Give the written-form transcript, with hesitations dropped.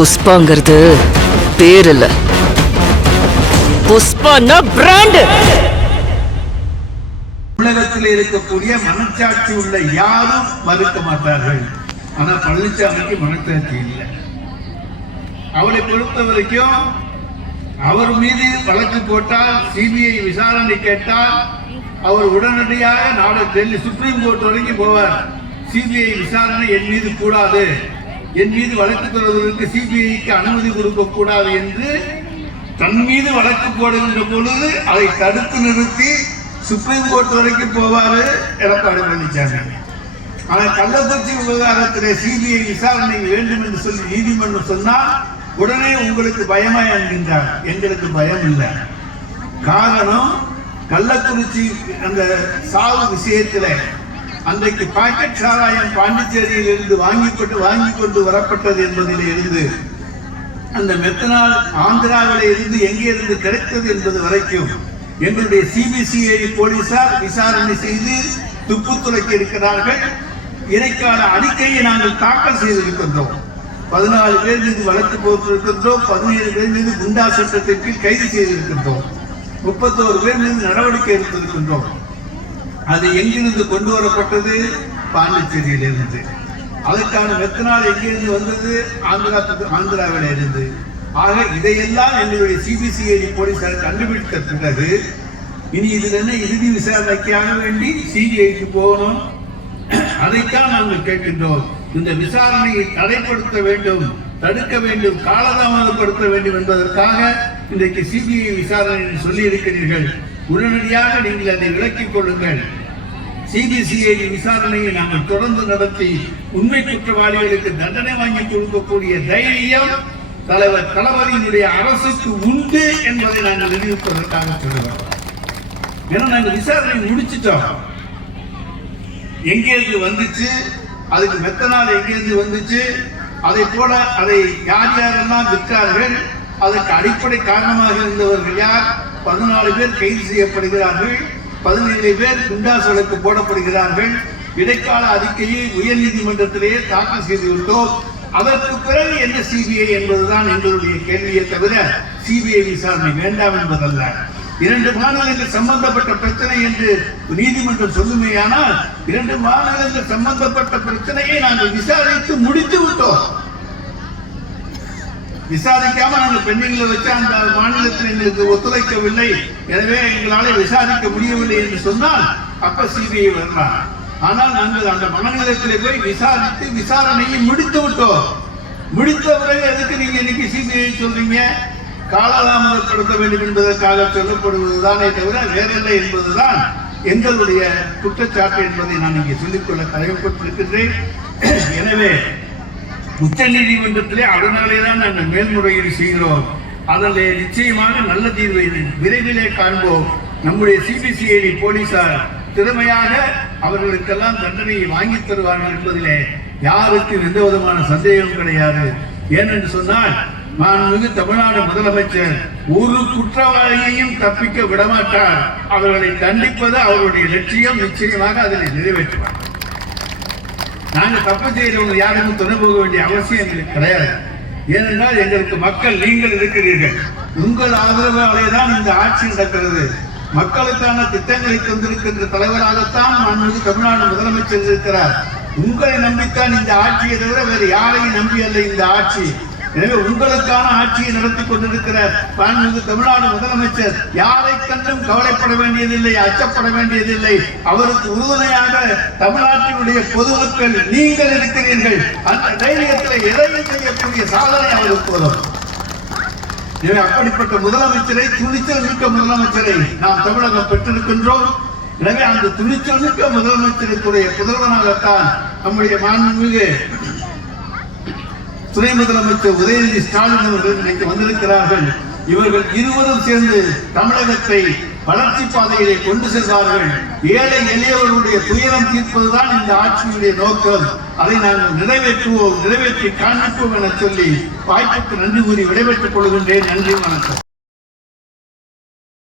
புஷ்பாங்கிறது பேர் இல்ல, புஷ்பான்னா பிராண்ட். தமிழகத்தில் இருக்கக்கூடிய மனச்சாட்சி உள்ள யாரும் மறுக்க மாட்டார்கள். ஆனா பழனிசாமிக்கு மனச்சாட்சி இல்லை. அவரை பொறுத்த வரைக்கும் அவர் மீது வழக்கு போட்டால், சிபிஐ விசாரணை கேட்டால் அவர் உடனடியாக டெல்லி சுப்ரீம் கோர்ட் வரைக்கும் போவார். சிபிஐ விசாரணை என் மீது கூடாது, என் மீது வழக்கு தொடர்வதற்கு சிபிஐக்கு அனுமதி கொடுக்க கூடாது என்று தன் மீது வழக்கு போடுகின்ற பொழுது அதை தடுத்து நிறுத்தி சுப்ரீம் கோர்ட் வரைக்கும் போவாரு எடப்பாடி பழனிசாமி. ஆனால் கள்ளக்குறிச்சி விவகாரத்திலே சிபிஐ விசாரணை வேண்டும் என்று சொல்லி நீதிமன்றம் சொன்னால் உடனே உங்களுக்கு பயமா என்கின்றார். எங்களுக்கு பயம் இல்லை. காரணம், கள்ளக்குறிச்சி அந்த சாவு விஷயத்தில் அன்றைக்கு பாக்கெட் சாராயம் பாண்டிச்சேரியில் இருந்து வாங்கி கொண்டு வரப்பட்டது என்பதில் இருந்து, அந்த மெத்தனால் ஆந்திராவில இருந்து எங்கே இருந்து கிடைத்தது என்பது வரைக்கும் எங்களுடைய சிபிசிஐடி போலீசார் விசாரணை செய்து துப்பு துளைக்க இருக்கிறார்கள். இடைக்கால அறிக்கையை நாங்கள் தாக்கல் செய்திருக்கின்றோம். 14 பேர் மீது வழக்கு போட்டிருக்கின்றோம். 17 பேர் மீது குண்டா சட்டத்திற்கு கைது செய்திருக்கின்றோம். 31 பேர் மீது நடவடிக்கை எடுத்திருக்கின்றோம். அது எங்கிருந்து கொண்டு வரப்பட்டது? பாண்டிச்சேரியிலிருந்து. அதற்கான மெத்தனால் எங்கிருந்து வந்தது? ஆந்திராவில இருந்து. ஆக இதையெல்லாம் எங்களுடைய சிபிசிஐடி போலீசார் கண்டுபிடித்த பிறகு இனி இதில் என்ன இறுதி விசாரணைக்காக வேண்டி சிபிஐக்கு போகணும். அதைத்தான் நாங்கள் கேட்கின்றோம். இந்த விசாரணையை தடைப்படுத்த வேண்டும், தடுக்க வேண்டும், காலதாமதப்படுத்த வேண்டும் என்பதற்காக இன்றைக்கு சிபிஐ விசாரணை சொல்லி இருக்கிறீர்கள். உடனடியாக நீங்கள் அதை விலக்கிக் கொள்ளுங்கள். சிபிசிஐடி விசாரணையை நாங்கள் தொடர்ந்து நடத்தி உண்மை குற்றவாளிகளுக்கு தண்டனை வாங்கி கொடுக்கக்கூடிய தைரியம் தலைவர் தளபதியினுடைய அரசுக்கு உண்டு என்பதை நாங்கள் நிரூபிப்பதற்காக சொல்லுவோம். ஏன்னா நாங்கள் விசாரணை முடிச்சிட்டோம். எங்கேருந்து வந்துச்சு, அதுக்கு மெத்தனால் எங்கேருந்து வந்துச்சு, அதை போல அதை யார் யாரெல்லாம் விற்றார்கள், அதற்கு அடிப்படை காரணமாக இருந்தவர்கள் யார்? 14 பேர் கைது செய்யப்படுகிறார்கள். 17 பேர் குண்டாஸ் வழக்கு போடப்படுகிறார்கள். இடைக்கால அறிக்கையை உயர் நீதிமன்றத்திலேயே தாக்கல் செய்துவிட்டோம். அதற்கு பிறகு என்ன சிபிஐ என்பதுதான் எங்களுடைய கேள்வியை தவிர சிபிஐ விசாரணை வேண்டாம் என்பதல்ல. 2 மாநிலங்கள் சம்பந்தப்பட்ட பிரச்சனை என்று நீதிமன்றம் சொல்லுமையானால் 2 மாநிலங்கள் சம்பந்தப்பட்ட பிரச்சனையை நாங்கள் விசாரித்து முடித்து விட்டோம். விசாரிக்காம நாங்கள் பெண்ணிங்களை வச்சு அந்த மாநிலத்தில் எங்களுக்கு ஒத்துழைக்கவில்லை, எனவே எங்களால் விசாரிக்க முடியவில்லை என்று சொன்னால் அப்ப சிபிஐ வரலாம். ஆனால் நாங்கள் அந்த மாநிலத்திலே போய் விசாரித்து விசாரணையை முடித்து விட்டோம். முடித்த பிறகு எதுக்கு நீங்க இன்னைக்கு சிபிஐ சொல்றீங்க? காலதாமதப்படுத்த வேண்டும் என்பதற்காக சொல்லப்படுவதுதானே தவிர வேறில்லை என்பதுதான் எங்களுடைய குற்றச்சாட்டு என்பதை நான் இங்கே சொல்லிக்கொள்ள கடமைப்பட்டிருக்கின்றேன். எனவே உச்ச நீதிமன்றத்திலே அதனாலேதான் நாங்கள் மேல்முறையீடு செய்கிறோம். அதில் நிச்சயமாக நல்ல தீர்வை விரைவிலே காண்போம். நம்முடைய சிபிசிஐடி போலீசார் திறமையாக அவர்களுக்கெல்லாம் தண்டனையை வாங்கி தருவார்கள் என்பதிலே யாருக்கும் எந்த விதமான சந்தேகம் கிடையாது. ஏனென்று சொன்னால் மாண்புமிகு தமிழ்நாடு முதலமைச்சர் ஒரு குற்றவாளியையும் தப்பிக்க விடமாட்டார். அவர்களை தண்டிப்பது அவருடைய லட்சியம். நிச்சயமாக அதில் நிறைவேற்றுவார். நாங்கள் தப்பு செய்கிறவங்க யாருக்கும் துணை போக வேண்டிய அவசியம் எங்களுக்கு கிடையாது. ஏனென்றால் எங்களுக்கு மக்கள் நீங்கள் இருக்கிறீர்கள். உங்கள் ஆதரவாலே தான் இந்த ஆட்சி நடக்கிறது. மக்களுக்கான திட்டங்களை தந்திருக்கின்ற தலைவராகத்தான் மாண்புமிகு தமிழ்நாடு முதலமைச்சர் இருக்கிறார். உங்களை நம்பித்தான் இந்த ஆட்சியை தவிர வேறு யாரையும் நம்பி அல்ல இந்த ஆட்சி. எனவே உங்களுக்கான ஆட்சியை நடத்தி கொண்டிருக்கிறார் மாண்புமிகு தமிழ்நாடு முதலமைச்சர். யாரை கண்டும் கவலைப்பட வேண்டியதில்லை, அச்சப்பட வேண்டியதில்லை. அவருக்கு உறுதுணையாக தமிழ்நாட்டினுடைய பொதுமக்கள் நீங்கள் இருக்கிறீர்கள். அந்த தைரியத்தில் எதையும் செய்யக்கூடிய சாதனை அவருக்கு வரும். எனவே அப்படிப்பட்ட முதலமைச்சரை, துணிச்சல் மிக்க முதலமைச்சரை நாம் தமிழகம் பெற்றிருக்கின்றோம். எனவே அந்த துணிச்சல் மிக்க முதலமைச்சருக்குரிய புதல்வனாகத்தான் நம்முடைய மாண்புமிகு துணை முதலமைச்சர் உதயநிதி ஸ்டாலின் அவர்கள் இன்னைக்கு வந்திருக்கிறார்கள். இவர்கள் இருவரும் சேர்ந்து தமிழகத்தை வளர்ச்சி பாதையிலே கொண்டு செல்வார்கள். ஏழை எளியவர்களுடைய துயரம் தீர்ப்பதுதான் இந்த ஆட்சியுடைய நோக்கம். அதை நாங்கள் நிறைவேற்றுவோம், நிறைவேற்றி காண்பிப்போம் என சொல்லி வாய்ப்புக்கு நன்றி கூறி விடைபெற்றுக் கொள்கின்றேன். நன்றி, வணக்கம்.